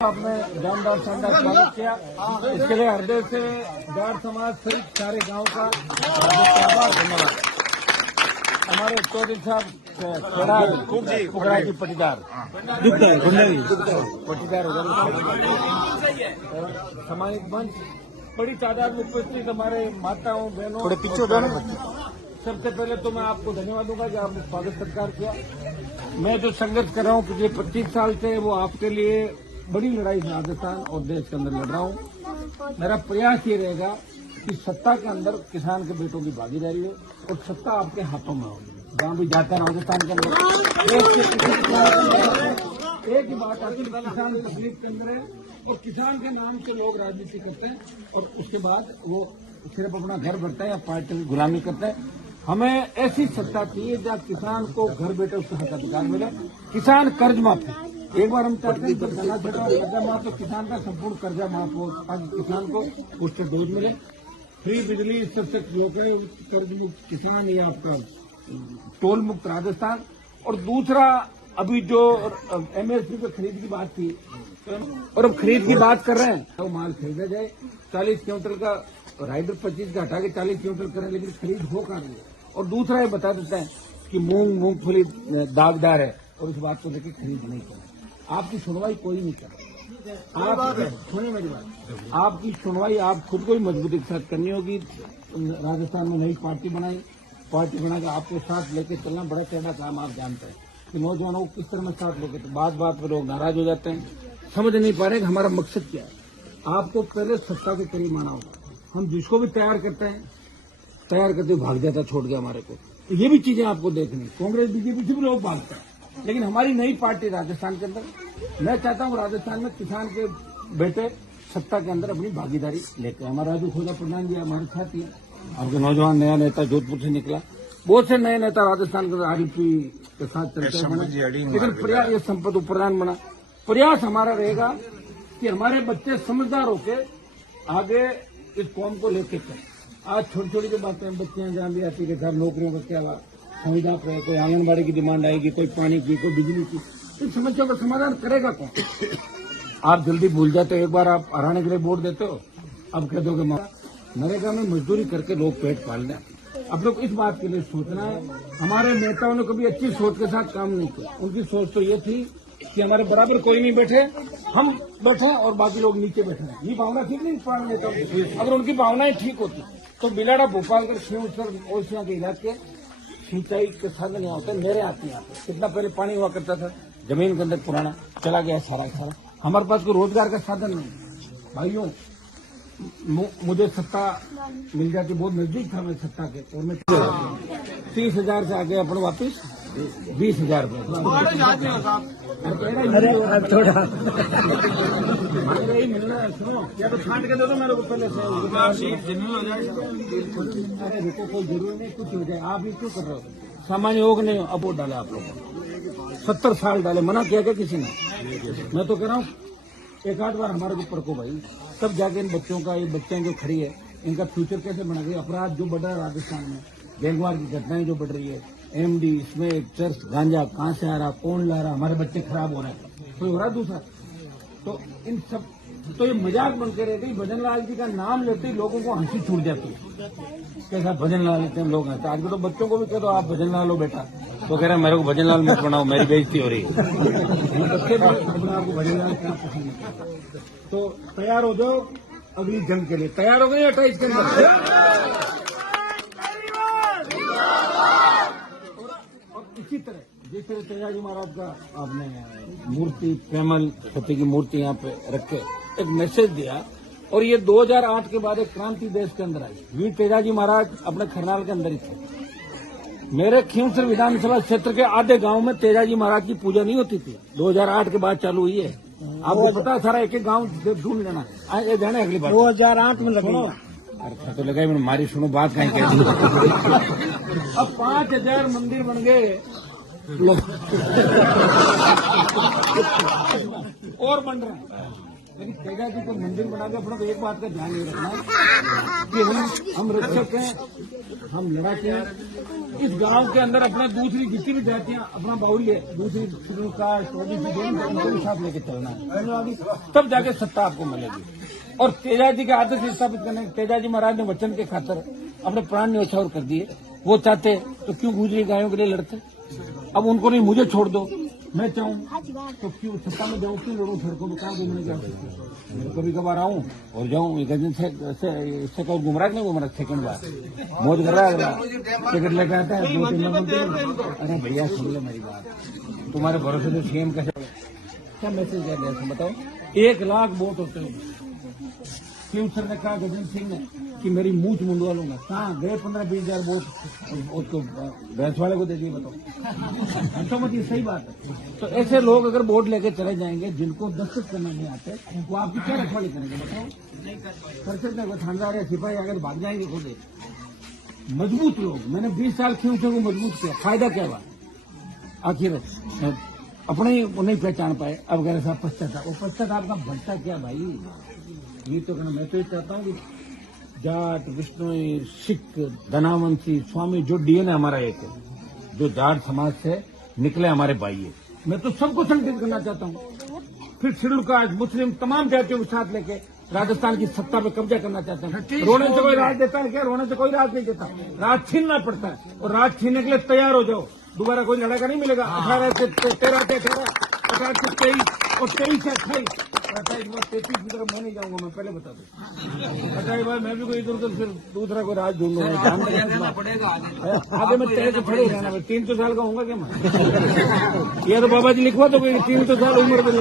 आपने जानदार शानदार स्वागत किया, इसके लिए हृदय से गौर समाज सहित सारे गांव का आभार, धन्यवाद। हमारे चौधरी साहब पुखरा जी पटीदार सामाजिक मंच बड़ी तादाद में उपस्थित हमारे माताओं बहनों, थोड़े पीछे सबसे पहले तो मैं आपको धन्यवाद दूंगा कि आपने स्वागत सत्कार किया। मैं जो संघर्ष कर रहा हूँ पिछले 25 साल से, वो आपके लिए बड़ी लड़ाई राजस्थान और देश के अंदर लड़ रहा हूँ। मेरा प्रयास ये रहेगा कि सत्ता के अंदर किसान के बेटों की भागीदारी हो और सत्ता आपके हाथों में हो। जहाँ भी जाता है राजस्थान के अंदर एक ही बात आती है, किसान तकलीफ के अंदर है और किसान के नाम से लोग राजनीति करते हैं और उसके बाद वो सिर्फ अपना घर भरता है या पार्टी की गुलामी करते हैं। हमें ऐसी सत्ता चाहिए जहाँ किसान को घर बैठे उसका हकाधिकार मिले। किसान कर्ज माफी, एक बार हम चाहते हैं जब गला छटा कर्जा माफ तो किसान का संपूर्ण कर्जा माफ हो, ताकि किसान को उससे डोज मिले। फ्री बिजली, सबसे लोकल कर्ज मुक्त किसान, ये आपका टोल मुक्त राजस्थान। और दूसरा, अभी जो एमएसपी पे खरीद की बात थी और अब खरीद की बात कर रहे हैं, तो माल खरीदा जाए। 40 क्विंटल का राइडर 25 का हटा के 40 क्विंटल करें, लेकिन खरीद हो कहाँ रही है। और दूसरा ये बता देते हैं कि मूंगफली दागदार है और इस बात को लेकर खरीद नहीं करें। आपकी सुनवाई कोई नहीं कर रहा। आप सुनिए मेरी बात, आपकी सुनवाई आप खुद को ही मजबूती के साथ करनी होगी। राजस्थान में नई पार्टी बना के आपको साथ लेके चलना बड़ा टेढ़ा काम। आप जानते हैं कि नौजवानों को किस तरह में साथ लेके, तो बात पर लोग नाराज हो जाते हैं, समझ नहीं पा रहे कि हमारा मकसद क्या है। आपको पहले सत्ता के करीब माना होगा। हम जिसको भी तैयार करते भाग जाता, छोड़ गया हमारे को। तो ये भी चीजें आपको देखनी। कांग्रेस बीजेपी से भी लोग भागते हैं, लेकिन हमारी नई पार्टी राजस्थान के अंदर, मैं चाहता हूँ राजस्थान में किसान के बेटे सत्ता के अंदर अपनी भागीदारी लेकर। हमारा राजू खोजा प्रधान जी हमारे साथ ही, आपके नौजवान नया नेता जोधपुर से निकला, बहुत से नए नेता राजस्थान के आरपी के साथ चलते हैं, लेकिन प्रयास ये संपद प्रधान बना। प्रयास हमारा रहेगा कि हमारे बच्चे समझदार होकर आगे इस कौम को लेके चले। आज छोटी छोटी जो बातें बच्चियां जहाँ भी आती है, घर नौकरियों का क्या सुविधा पे, कोई आंगनबाड़ी की डिमांड आएगी, कोई पानी की, कोई बिजली की, इन समस्याओं का समाधान करेगा कौन? आप जल्दी भूल जाते हो। एक बार आप हराने के लिए वोट देते हो, अब कह दोगे नरेगा में मजदूरी करके लोग पेट पाल लें। अब लोग इस बात के लिए सोचना है। हमारे नेताओं ने कभी अच्छी सोच के साथ काम नहीं किया। उनकी सोच तो ये थी कि हमारे बराबर कोई नहीं बैठे, हम बैठे और बाकी लोग नीचे बैठे हैं। ये भावना ठीक नहीं पाल नेताओं की। अगर उनकी भावनाएं ठीक होती तो बिलाड़ा भोपालगढ़ शिवसर ओसिया के इलाके सिंचाई के साधन यहाँ होते, मेरे आते यहाँ पे कितना पहले पानी हुआ करता था जमीन के अंदर, पुराना चला गया सारा। हमारे पास कोई रोजगार का साधन नहीं। भाइयों, मुझे सत्ता मिल जाती, बहुत नजदीक था मैं सत्ता के, और मैं 30,000 से आगे अपन वापिस 20,000 रुपये मिलना है। सुनो, या तो छांट के दे दो मेरे को पहले से, अरे रुको, कोई जरूरी नहीं, कुछ हो जाए। आप ये क्यों कर रहे हो? सामान्य योग नहीं, अब वोट डाले आप लोगों ने, 70 साल डाले, मना किया क्या किसी ने? मैं तो कह रहा हूँ एक आध बार हमारे ऊपर को भाई, तब जाके इन बच्चों का, ये बच्चियां जो खड़ी है, इनका फ्यूचर कैसे बना गया। अपराध जो बढ़ रहा है राजस्थान में, गैंगवार की घटनाएं जो बढ़ रही है, एमडी, स्मैक, चर्च, गांजा कहाँ से आ रहा, कौन ला रहा, हमारे बच्चे खराब हो रहे हैं, कोई हो रहा है दूसरा। तो इन सब तो ये मजाक बनकर रहते हैं। भजन लाल जी का नाम लेते ही लोगों को हंसी छूट जाती है, कैसा भजन लाल लेते हैं लोग हंसते। आज तो बच्चों को भी कह दो आप भजन लाल हो बेटा, तो कह रहे हैं मेरे को भजन लाल मत बनाओ, मेरी बेइज्जती हो रही है। बच्चे भी अपने आपको भजन लाल क्या पसंद है। तो तैयार हो जाओ अगली जंग के लिए। तैयार हो गए 28 के अंदर? और इसी तरह जिस तरह तेजाजी महाराज का आपने मूर्ति, पेमल सत्य की मूर्ति यहाँ पे रख के एक मैसेज दिया, और ये 2008 के बाद एक क्रांति देश के अंदर आई। वीर तेजाजी महाराज अपने खरनाल के अंदर ही थे। मेरे खींवसर विधानसभा क्षेत्र के आधे गांव में तेजाजी महाराज की पूजा नहीं होती थी। 2008 के बाद चालू हुई है। आपको पता है, सारा एक एक गांव ढूंढ लेना है। जाने अगली बार 2008 में लगा। अरे तो लगा मैंने मारी, सुनो बात कहीं कह दी। अब 5,000 मंदिर बन गए और बन रहे हैं। लेकिन तेजाजी को मंदिर बना के अपना तो एक बात का ध्यान नहीं रखना कि हम रक्षक हैं, हम लड़ाके हैं। इस गांव के अंदर अपना दूसरी जितनी भी जातियां अपना बाहुल्य दूसरी शेड्यूल कास्ट उनको भी साथ लेके चलना है, तब जाके सत्ता आपको मिलेगी। और तेजाजी के आदर्श स्थापित करने, तेजाजी महाराज ने वचन के खातर अपने प्राण न्यौछावर कर दिए। वो चाहते तो क्यों गुजरी गायों के लिए लड़ते। अब उनको नहीं, मुझे छोड़ दो, मैं चाहूँ तो क्यों सत्ता में जाऊँ, क्यों लड़ूं सड़कों में, कहाँ घूमने जाऊँ। कभी कभार आऊँ और जाऊँ, एक दिन से कभी गुमराह नहीं घूम रहा, सेकंड बार मौज कर रहा है, अगला टिकट लेके आता है 2-3 लोग। अरे भैया सुन ले मेरी बात, तुम्हारे भरोसे से सीएम कैसे, क्या मैसेज कर दिया बताओ। 1 लाख वोट होते हैं। सीएम सर ने कहा गजेंद्र सिंह ने कि मेरी मूछ मुंडवा लूंगा, कहाँ गए 15-20 हजार वोट उसको भैंस वाले को दे दिए, बताओ। तो मत ये सही बात है। तो ऐसे लोग अगर वोट लेके चले जाएंगे जिनको दस्तखत करना नहीं आते, वो आपकी क्या रखवाली करेंगे बताओ। कर सकते हैं, थानेदार या सिपाही अगर भाग जाएंगे खुद। मजबूत लोग, मैंने 20 साल क्यों को मजबूत किया, फायदा क्या हुआ। आखिर अपने ही नहीं पहचान पाए, अब अगर साहब पश्चाताप, वो पश्चाताप का बढ़ता क्या भाई। ये तो कहना, मैं तो ये चाहता हूँ कि जाट, विष्णोई, सिख, धनावंशी, स्वामी, जो डीएनए हमारा एक है, जो जाट समाज से निकले हमारे भाई है, मैं तो सबको संगठित करना चाहता हूँ। फिर शेड्यूल कास्ट, मुस्लिम, तमाम जातियों के साथ लेके राजस्थान की सत्ता पे कब्जा करना चाहता हूँ। रोने से कोई राज देता है क्या, रोने से कोई राज नहीं देता, राज छीनना पड़ता है। और राज छीनने के लिए तैयार हो जाओ, दोबारा कोई लड़ाई का नहीं मिलेगा। 18 से 13 से 18, 18 से 23 और 23 से 28, 33 की तरफ मैं नहीं जाऊंगा, मैं पहले बता दूं। 28 बार मैं भी कोई इधर उधर फिर दूसरा कोई राज ढूंढूंगा, आगे मैं तय से खड़े रहना। 300 साल का होऊंगा क्या मैं। ये तो बाबा जी लिखवा तो 300 साल उम्र में